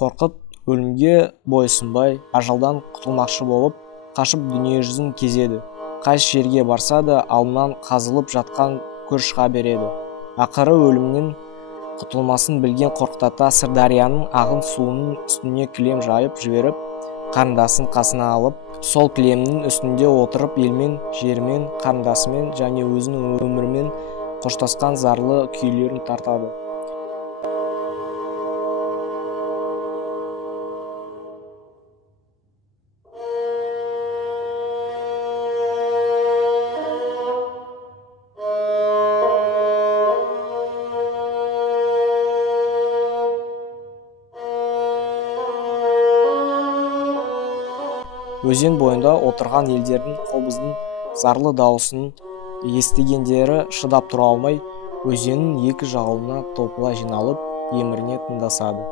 Қорқыт өлімге бойсынбай, ажалдан құтылмақшы болып, қашып дүние жүзін кезеді. Қайсы жерге барса да алдынан қазылып жатқан көр шыға береді. Ақыры өлімнен құтылмасын білген Қорқыт ата Сырдарияның ағын суының үстіне кілем жайып жіберіп, қарындасын қасына алып, сол кілемнің үстінде отырып елмен, жермен, қарындасымен және өзінің өмірімен қоштасқан зарлы күйлерін тартады. Өзен бойында отырған елдердің қобыздың зарлы дауысын естігендері шыдап тұра алмай, өзеннің екі жағалауына топыла жиналып, емірне тыңдасады.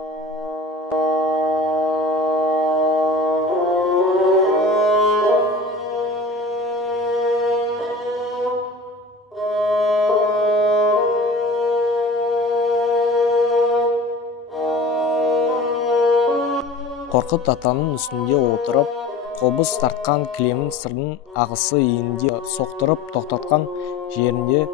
Қорқыт атаның үстінде отырып, қобыз тартқан кілемін сырдың ағысы енінде соқтырып тоқтатқан жерінде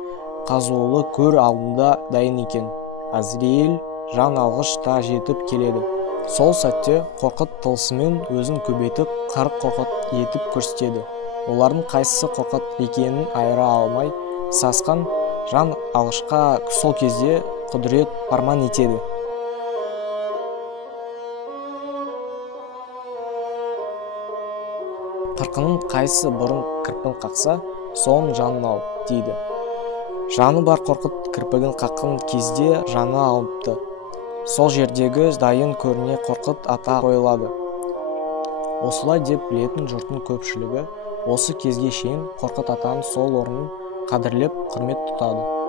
қазулы көр алдында дайын екен. Әзірейіл жан алғыш та жетіп келеді. Сол сәтте Қорқыт тылсымен өзін көбейтіп 40 қорқыт етіп көрсетеді. Олардың қайсысы Қорқыт екенін айыра алмай сасқан жан алғышқа сол кезде құдірет парман етеді. Қырқының қайсы бұрын кірпін қақса, соның жанын ал, дейді. Жаны бар Қорқыт кірпігін қаққан кезде жаны алыпты. Сол жердегі дайын көріне Қорқыт ата қойылады. Осылай деп білетін жұрттың көпшілігі осы кезге шейін Қорқыт атаның сол орнын қадірлеп, құрмет тұтады.